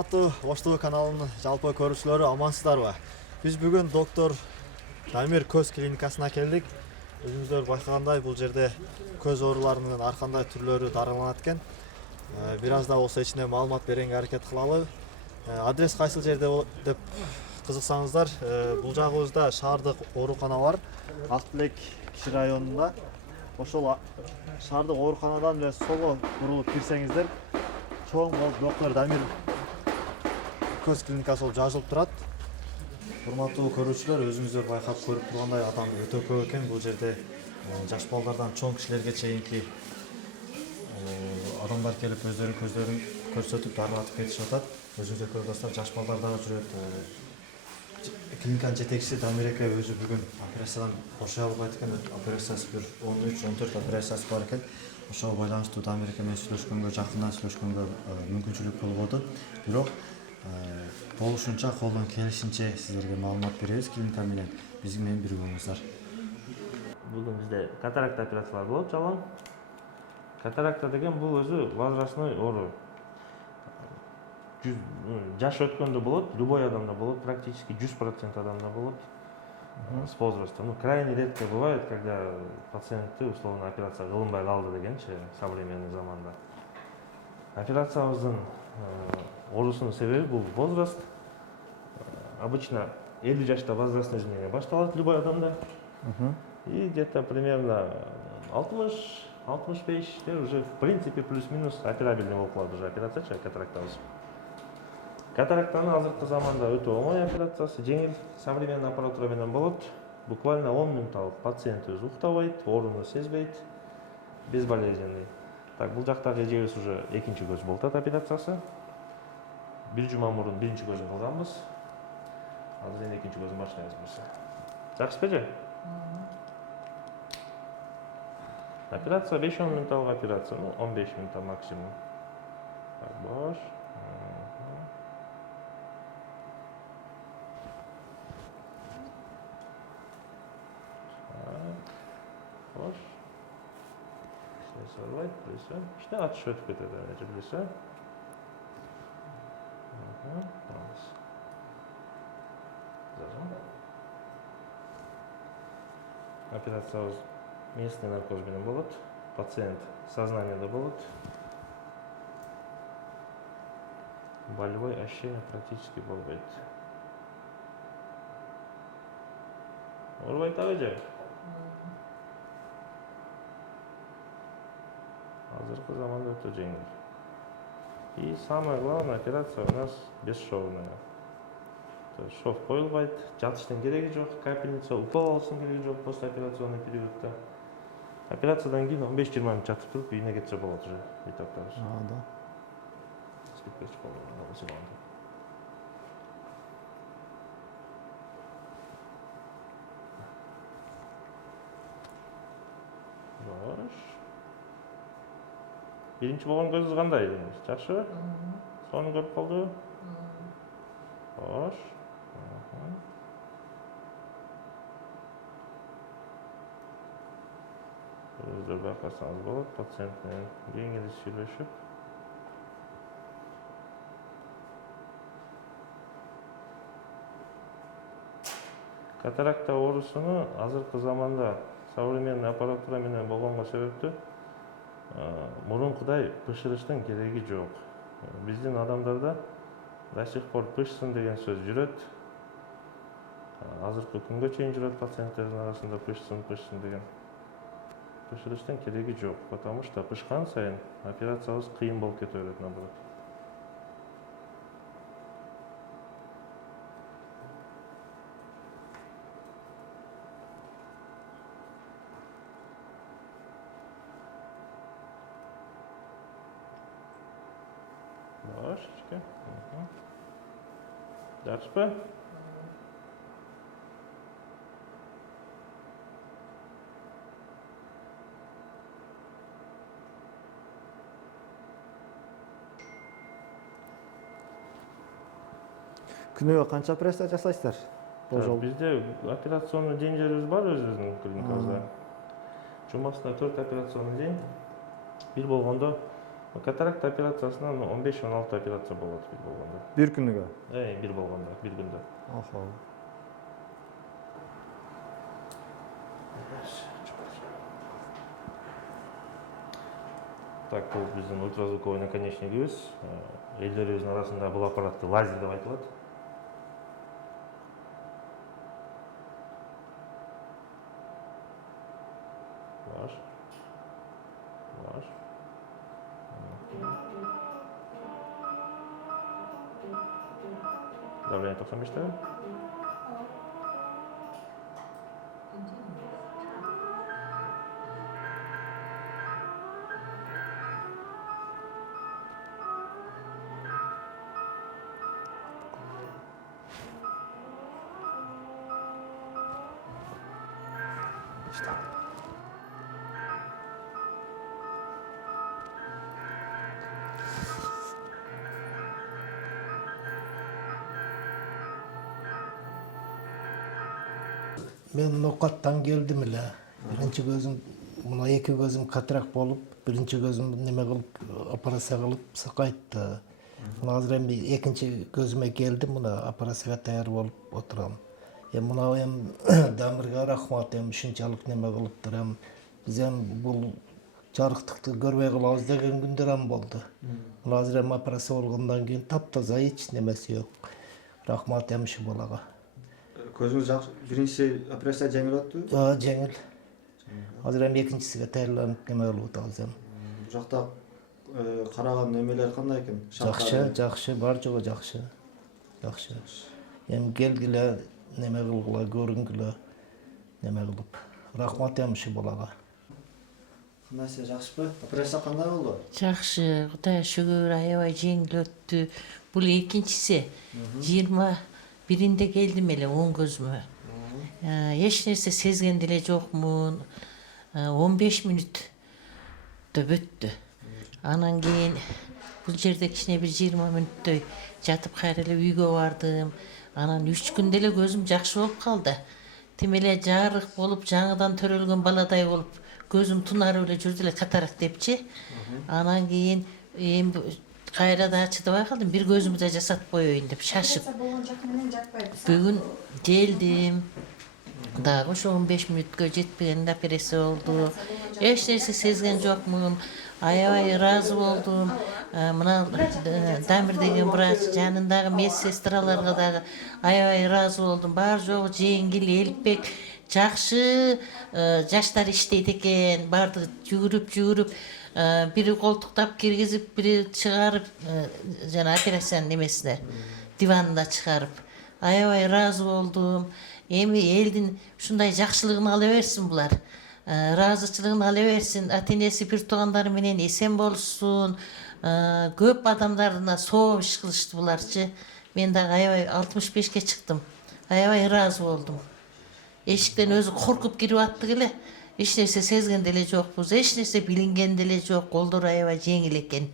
урматтуу Ош ТВ каналынын жалпы көрүүчүлөрү, амансыздарбы? Биз бүгүн доктор Дамир көз клиникасына келдик. Өзүңүздөр байкагандай, бул жерде көз ооруларынын ар кандай түрлөрү дараланат экен. Бир аз да болсо ичине маалымат беренге аракет кылалы. Адрес кайсыл жерде деп кызыксаңыздар, бул жагыбызда шаардык оорукана бар. Ак Белек киши районунда. Ошол шаардык ооруканадан эле солго бурулуп кирсеңиздер, чоң доктор Дамир көз клиникасы болуп жазылып турат. Урматтуу көрүүчүлөр, өзүңүздөр байкап көрүп тургандай адам өтө көп экен. Бул жерде жаш балдардан чоң кишилерге чейинки адамдар келип өздөрүнүн көздөрүн көрсөтүп дарылатып кетишип атат. Өзүңүздөр көрүп атасыздар, жаш балдар дагы жүрөт. Клиниканын жетекчиси Дамир эке өзү бүгүн операциядан бошой алып кайтты экен. Операциясы бир 13-14 операциясы бар экен. Ошого байланыштуу Дамир эке менен сүйлөшкөнгө, жакындан сүйлөшкөнгө мүмкүнчүлүк болуп атат. Бирок болушунча колдон келишинче сиздерге маалымат беребиз. Клиника менен биз менен бирге болуңуздар. Бүгүн бизде катаракта операциялар болот, жалаң. Катаракта деген бул өзү возрастной оору. Жаш өткөндө болот, любой адамда болот, практически 100% адамда болот. С возрастом. Крайне редко бывает, когда пациентти условно операция кылынбай калды дегенчи современный заманда. Операциябыздын оорусунун себеби бул возраст. Обычно 50 жашта возрастное изменение башталат любой адамда. И где-то примерно 60-65 уже в принципе плюс-минус операбельный болуп калат уже операция катарактабыз. Катарактаны азыркы заманда өтө оңой операциясы, жеңил современный аппаратура менен болот. Буквально 10 минут пациент өзү уктабайт, ооруну сезбейт, безболезненный. Так, бул жактагы эжебиз уже экинчи көз болуп атат операциясы. Бир жума мурун биринчи көзүн кылганбыз. Азыр эми экинчи көзүн баштайбыз буюрса. Жакшысызбы эже? Операция 5-10 минуттук операция, 15 минут максимум. Так, бош. Boş. Ses albayt, bilirse. İşte atış ötüp ketedi, bilirse. Tamamız. Zaten. Операциябыз местный наркоз менен болот. Пациент сознаниеда болот. Болевой ощущение практически болбойт. Оорубайт эже? Азыркы заманда өтө жеңил. И самое главное, операция у нас бесшовная. То есть шов коюлбайт, жатыштын кереги жок, капельница, укол алыштын кереги жок послеоперационный периодда. Операциядан кийин 15-20 минут жатып туруп үйүнө кетсе болот уже. Битоктор. Да. Спикер болот. Бош. Биринчи болгон көзүңүз кандай? Жакшы? Сонун көрүп калдыбы? Бош. Өздөр байкасаңыз болот, пациент менен кең эле сүйлөшүп. Катаракта оорусуну азыркы заманда современный аппаратура менен болгонго себептүү мурункудай пышырыштын кереги жок. Биздин адамдарда до сих пор пышсын деген сөз жүрөт. Азыркы күнгө чейин жүрөт пациенттердин арасында пышсын деген. Пышырыштын кереги жок, потому что пышкан сайын операциябыз кыйын болуп кете берет наоборот. Башечка. Жакшыпы? Күнүгө канча операция жасайсыздар? Бизде операционный день жерибиз бар өзүбүздүн клиникабызда. Жумасына 4 операционный день. Бир болгондо Катаракта операциясынан 15-16 операция болот бир болгондо. Бир күнүгө. Бир болгондо, бир күндө. Охо. Так, бул биздин ультразвуковой наконечнигибиз. Элдерибиздин арасында бул аппаратты лазер деп айтылат. Баш. Баш. Давление 95'te. İşte. Мен ноқаттан келдім эле. Биринчи көзүм, мына эки көзүм катырак болуп, биринчи көзүм неме кылып, операция кылып сакайтты. Мына азыр эми экинчи көзүмө келдим, мына операцияга даяр болуп отурам. Мына Дамирге рахмат, ушунчалык неме кылыптыр. Биз бул жарыктыкты көрбөй калабыз деген күндөр болду. Мына азыр операция болгондон кийин таптаза, эч немеси жок. Рахмат ушу балага. Көзүңүз жакшы. Биринчи операция жеңил өттү? Жеңил. Азыр экинчисиге даярданып неме кылып атабыз. Бул жакта караган немелер кандай экен? Жакшы, бар жогу жакшы. Жакшы. Келгиле, неме кылгыла, көрүнгүлө, неме кылып. Рахмат ушу балага. Кандай сиз жакшыпы? Операция кандай болду? Жакшы, Кудайга шүгүр, аябай жеңил өттү. Бул экинчиси. 21-inde келдим эле оң көзүмө. Эч нерсе сезген деле жокмун. 15 мүнөттө бүттү. Анан кийин бул жерде кичине бир 20 мүнөттөй жатып кайра эле үйгө бардым. Анан 3 күндө эле көзүм жакшы болуп калды. Тим эле жарык болуп, жаңыдан төрөлгөн баладай болуп, көзүм тунарып эле жүрдү эле катарак депчи. Анан кийин кайра да чыдабай калдым, бир көзүмдү да жасатып коеюн деп шашып. Бүгүн келдим. Дагы ошо 15 мүнөткө жетпеген операция болду. Эч нерсе сезген жокмун. Аябай ыраазы болдум. Мына Дамир деген врач, жанындагы медсестраларга дагы аябай ыраазы болдум. Бар жогу жеңил, элпек, жакшы жаштар иштейт экен. Барды жүгүрүп, бири колтуктап киргизип, бири чыгарып, жана операциянын немесине, диванында чыгарып. Аябай ыраазы болдум. Эми элдин ушундай жакшылыгын ала берсин булар. Ыраазычылыгын ала берсин. Ата-энеси, бир туугандары менен эсен болушсун. Көп адамдарына сооп иш кылышты буларчы. Мен дагы аябай 65ке чыктым. Аябай ыраазы болдум. Эшиктен өзү коркуп кирип аттык эле. Эч нерсе сезген деле жокпуз, эч нерсе билинген деле жок, колдору аябай жеңил экен.